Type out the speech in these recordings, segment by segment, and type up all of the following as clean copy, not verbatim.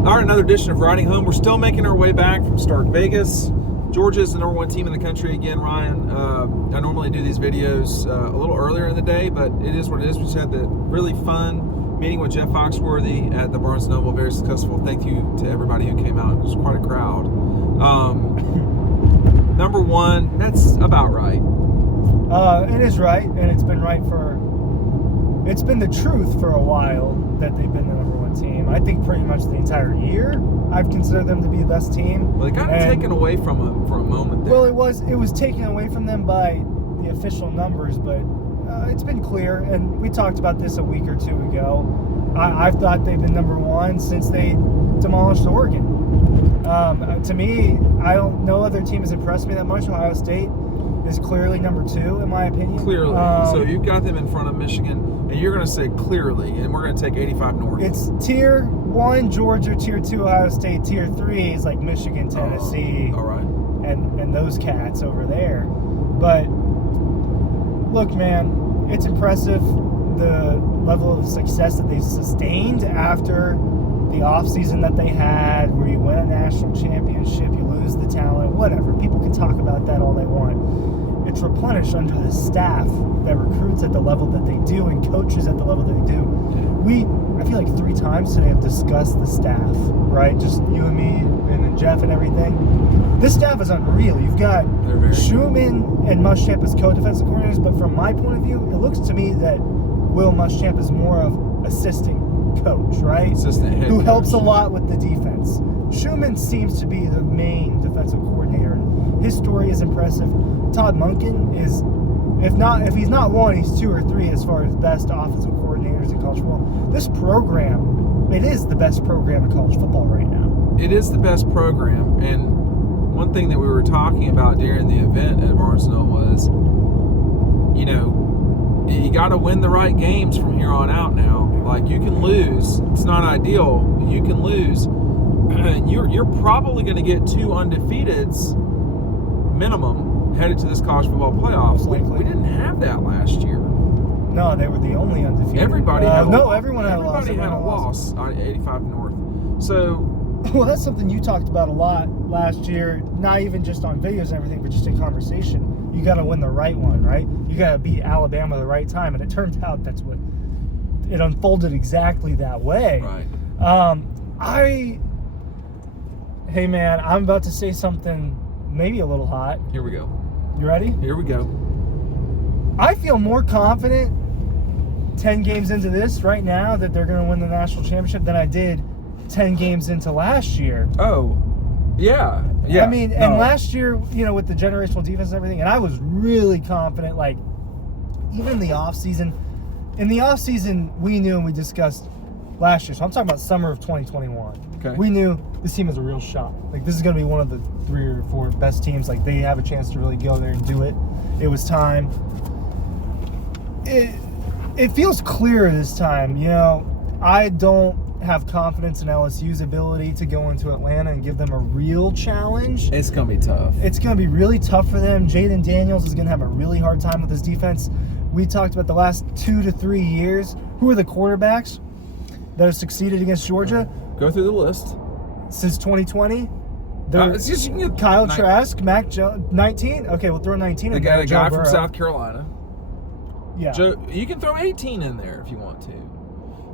All right, another edition of Riding Home. We're still making our way back from Stark Vegas. Georgia is the number one team in the country again, Ryan. I normally do these videos a little earlier in the day, but it is what it is. We just had the really fun meeting with Jeff Foxworthy at the Barnes & Noble. Very successful. Thank you to everybody who came out. It was quite a crowd. Number one, that's about right. It is right, and it's been right it's been the truth for a while that they've been the number one team. I think pretty much the entire year I've considered them to be the best team. Well, they got taken away from them for a moment there. Well, it was taken away from them by the official numbers, but it's been clear, and we talked about this a week or two ago. I've thought they've been number one since they demolished Oregon. To me, no other team has impressed me that much. Ohio State is clearly number two, in my opinion. Clearly. So you've got them in front of Michigan, and you're going to say clearly, and we're going to take 85 North. It's tier 1, Georgia, tier 2, Ohio State, tier 3 is like Michigan, Tennessee, all right, and those cats over there. But look, man, it's impressive the level of success that they've sustained after the offseason that they had, where you win a national championship, you lose the talent, whatever. People can talk about that all they want. It's replenished under the staff that recruits at the level that they do and coaches at the level that they do. I feel like 3 times today have discussed the staff, right? Just you and me and then Jeff and everything. This staff is unreal. You've got Schumann and Muschamp as co-defensive coordinators, but from my point of view, it looks to me that Will Muschamp is more of assisting coach, right? Assistant head who helps coach. a lot with the defense. Schumann seems to be the main defensive coordinator. His story is impressive. Todd Monken is, if he's not one, he's 2 or 3 as far as best offensive coordinators in college football. This program, it is the best program in college football right now. It is the best program, and one thing that we were talking about during the event at Barnes & Noble was, you got to win the right games from here on out now. Like, you can lose. It's not ideal. You can lose. You're probably going to get 2 undefeateds minimum headed to this college football playoffs. We didn't have that last year. No, they were the only undefeated. Everybody had a loss. Everyone had a loss. Everybody had a loss on 85 North. So, well, that's something you talked about a lot last year, not even just on videos and everything, but just in conversation. You got to win the right one, right? You got to beat Alabama the right time, and it turned out that's what it unfolded exactly that way. Right. Hey man, I'm about to say something maybe a little hot. Here we go. You ready? Here we go. I feel more confident 10 games into this right now that they're going to win the national championship than I did 10 games into last year. Oh, yeah. Yeah. I mean, and last year, with the generational defense and everything, and I was really confident, like, even in the offseason. In the offseason, we knew and we discussed last year. So I'm talking about summer of 2021. Okay. We knew this team has a real shot. Like, this is going to be one of the 3 or 4 best teams. Like, they have a chance to really go there and do it. It was time. It feels clearer this time. I don't have confidence in LSU's ability to go into Atlanta and give them a real challenge. It's going to be tough. It's going to be really tough for them. Jaden Daniels is going to have a really hard time with his defense. We talked about the last 2 to 3 years. Who are the quarterbacks that have succeeded against Georgia? Go through the list. Since 2020? Kyle Trask, Mac Jones, 19? Okay, we'll throw 19 in there. The guy from South Carolina. Yeah. You can throw 18 in there if you want to.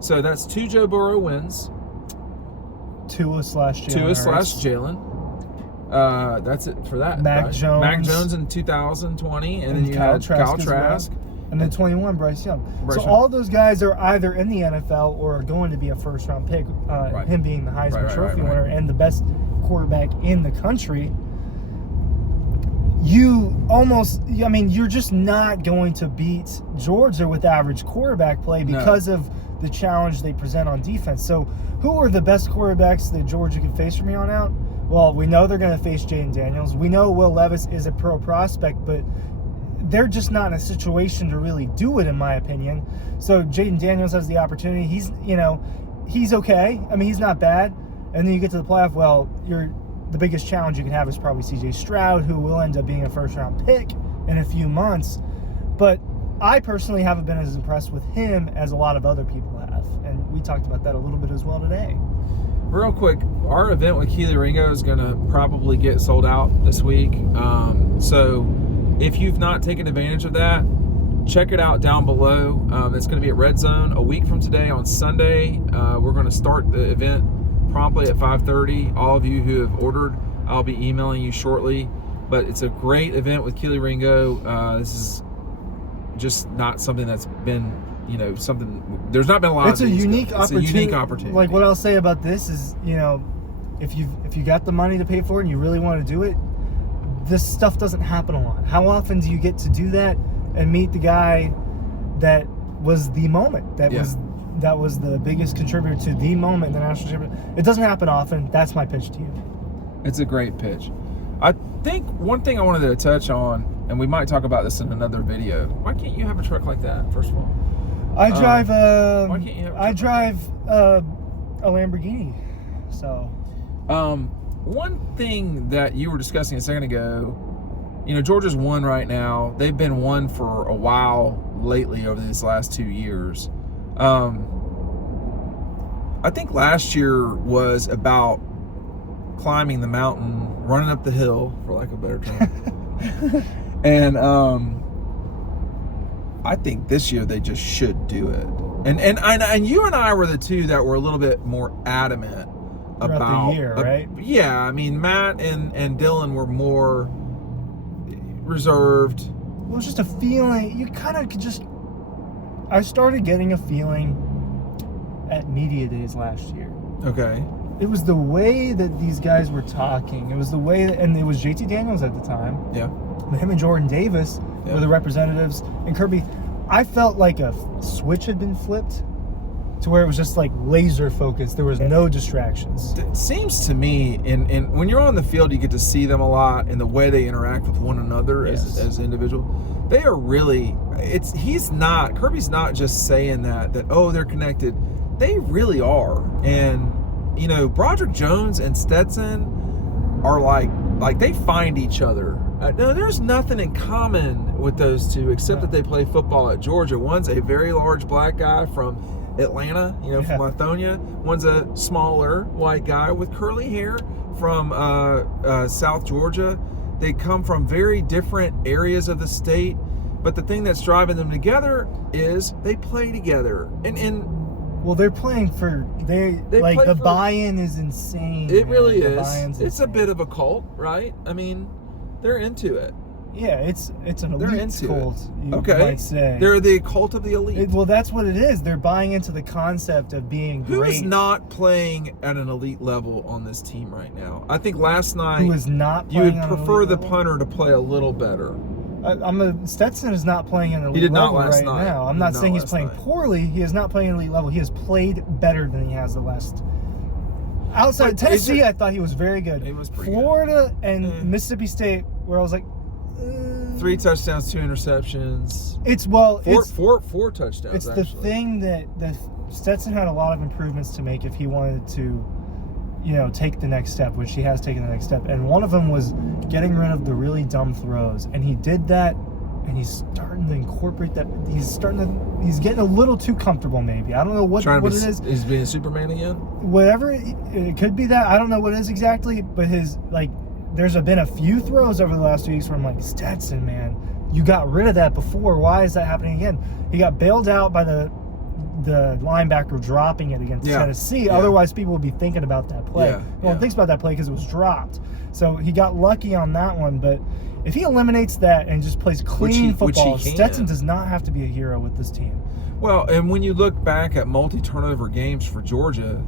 So that's 2 Joe Burrow wins. Tua/Jalen. That's it for that. Mac Jones in 2020, and then you had Kyle Trask. And then 21, Bryce Young. Bryce Young. All those guys are either in the NFL or are going to be a first-round pick, him being the Heisman Trophy winner and the best quarterback in the country. You're just not going to beat Georgia with average quarterback play because of the challenge they present on defense. So who are the best quarterbacks that Georgia can face from here on out? Well, we know they're going to face Jaden Daniels. We know Will Levis is a pro prospect, but they're just not in a situation to really do it, in my opinion. So Jaden Daniels has the opportunity. He's okay. I mean, he's not bad. And then you get to the playoff, the biggest challenge you can have is probably C.J. Stroud, who will end up being a first-round pick in a few months. But I personally haven't been as impressed with him as a lot of other people have. And we talked about that a little bit as well today. real quick, our event with Kelee Ringo is going to probably get sold out this week. So if you've not taken advantage of that, check it out down below. It's going to be at Red Zone a week from today on Sunday. We're going to start the event promptly at 5:30. All of you who have ordered, I'll be emailing you shortly. But it's a great event with Kelee Ringo. This is just not something that's been, something. There's not been a lot. It's of a these unique guys. opportunity. It's a unique opportunity. Like what I'll say about this is, if you got the money to pay for it and you really want to do it, this stuff doesn't happen a lot. How often do you get to do that and meet the guy that was the moment? That was the biggest contributor to the moment, the national championship. It doesn't happen often. That's my pitch to you. It's a great pitch. I think one thing I wanted to touch on, and we might talk about this in another video. Why can't you have a truck like that? First of all, I drive. Why can't you have a truck I drive a Lamborghini. So, one thing that you were discussing a second ago, Georgia's one right now. They've been one for a while lately over these last 2 years. I think last year was about climbing the mountain, running up the hill, for lack of a better term. And I think this year they just should do it. And you and I were the two that were a little bit more adamant throughout about the year, right? Yeah, I mean, Matt and Dylan were more reserved. Well, it was just a feeling. You kind of could just. I started getting a feeling at media days last year. Okay. It was the way that these guys were talking. It was the way that, and it was JT Daniels at the time. Yeah. Him and Jordan Davis were the representatives. And Kirby, I felt like a switch had been flipped to where it was just like laser focused. There was no distractions. It seems to me, in when you're on the field, you get to see them a lot, and the way they interact with one another as individual. They are really. Kirby's not just saying that they're connected. They really are. And Broderick Jones and Stetson are like they find each other. No, there's nothing in common with those two except that they play football at Georgia. One's a very large black guy from Atlanta, from Lithonia. One's a smaller white guy with curly hair from South Georgia. They come from very different areas of the state, but the thing that's driving them together is they play together. Well, they're playing for they like the buy-in is insane. It really is. It's a bit of a cult, right? I mean, they're into it. Yeah, it's an elite cult. You might say they're the cult of the elite. Well, that's what it is. They're buying into the concept of being great. Who is not playing at an elite level on this team right now? I think last night who is not. You would prefer the punter to play a little better. Stetson is not playing an elite he did not level last right night. now. I'm not saying he's playing poorly. He is not playing an elite level. He has played better than he has the last. Outside Tennessee, I thought he was very good. He was pretty Florida good. And Mississippi State, where I was like, 3 touchdowns, 2 interceptions. Four touchdowns. It's the thing that Stetson had a lot of improvements to make if he wanted to, take the next step, which he has taken the next step. And one of them was getting rid of the really dumb throws, and he did that. And he's starting to incorporate that. He's getting a little too comfortable, maybe. I don't know what it is. He's being Superman again? Whatever. It could be that. I don't know what it is exactly. But there's been a few throws over the last 2 weeks where I'm like, Stetson, man, you got rid of that before. Why is that happening again? He got bailed out by the linebacker dropping it against Tennessee. Yeah. Otherwise, people would be thinking about that play. No one thinks about that play because it was dropped. So he got lucky on that one, but if he eliminates that and just plays clean football, Stetson does not have to be a hero with this team. Well, and when you look back at multi-turnover games for Georgia,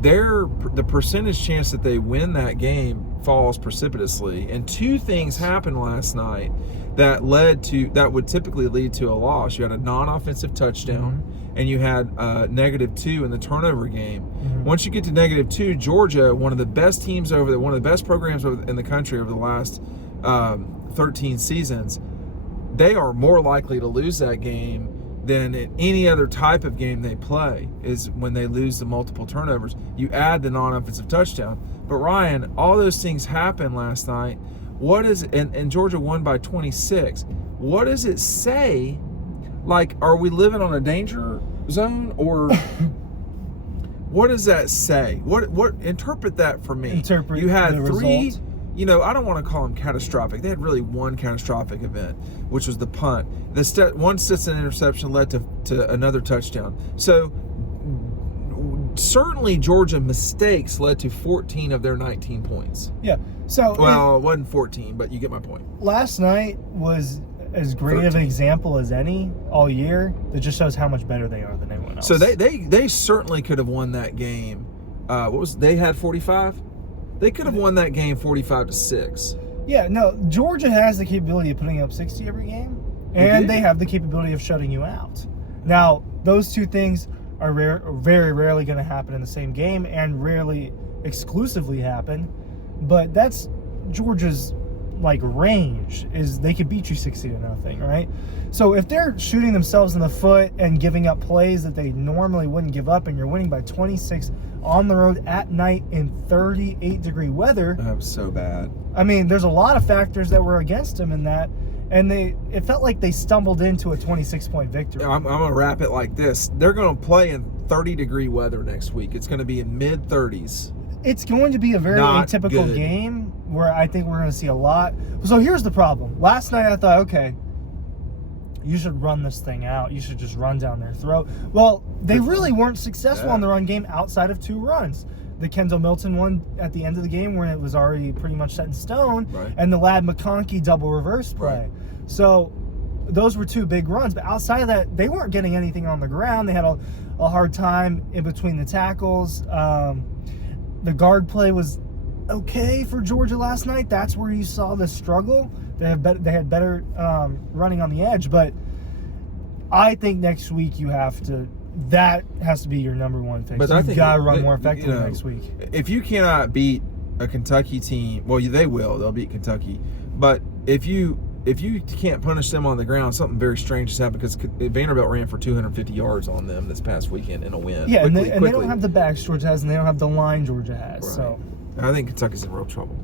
the percentage chance that they win that game falls precipitously. And 2 things happened last night that would typically lead to a loss. You had a non-offensive touchdown, and you had -2 in the turnover game. Once you get to -2, Georgia, one of the best teams one of the best programs in the country over the last 13 seasons, they are more likely to lose that game than in any other type of game they play, is when they lose the multiple turnovers. You add the non-offensive touchdown. But Ryan, all those things happened last night. And Georgia won by 26. What does it say? Like, are we living on a danger zone, or What does that say? What interpret that for me? Interpret you had the three. result. You know, I don't want to call them catastrophic. They had really one catastrophic event, which was the punt. One Stetson interception led to another touchdown. So certainly Georgia mistakes led to 14 of their 19 points. Yeah. So well, it wasn't 14, but you get my point. Last night was as great 13. of an example as any all year. That just shows how much better they are than anyone else. So they certainly could have won that game. They had 45? They could have won that game 45-6. Yeah, no, Georgia has the capability of putting up 60 every game, and they have the capability of shutting you out. Now, those two things are very rarely going to happen in the same game, and rarely exclusively happen. But that's Georgia's range, is they could beat you 60-0, right? So if they're shooting themselves in the foot and giving up plays that they normally wouldn't give up, and you're winning by 26 on the road at night in 38-degree weather, That was so bad. I mean, there's a lot of factors that were against them in that, and it felt like they stumbled into a 26-point victory. I'm going to wrap it like this. They're going to play in 30-degree weather next week. It's going to be in mid-30s. It's going to be a very Not atypical good. game where I think we're going to see a lot. So here's the problem. Last night I thought, okay, you should run this thing out. You should just run down their throat. Well, they really weren't successful in the run game outside of 2 runs. The Kendall Milton one at the end of the game where it was already pretty much set in stone, Right. and the Ladd McConkey double reverse play. Right. So those were 2 big runs. But outside of that, they weren't getting anything on the ground. They had a hard time in between the tackles. The guard play was okay for Georgia last night. That's where you saw the struggle. They had better running on the edge, but I think next week that has to be your number one fix. But I You've think got to run more effectively next week. If you cannot beat a Kentucky team, well, they will. They'll beat Kentucky. But if you can't punish them on the ground, something very strange has happened, because Vanderbilt ran for 250 yards on them this past weekend in a win. Yeah, and they don't have the backs Georgia has, and they don't have the line Georgia has. Right. So I think Kentucky's in real trouble.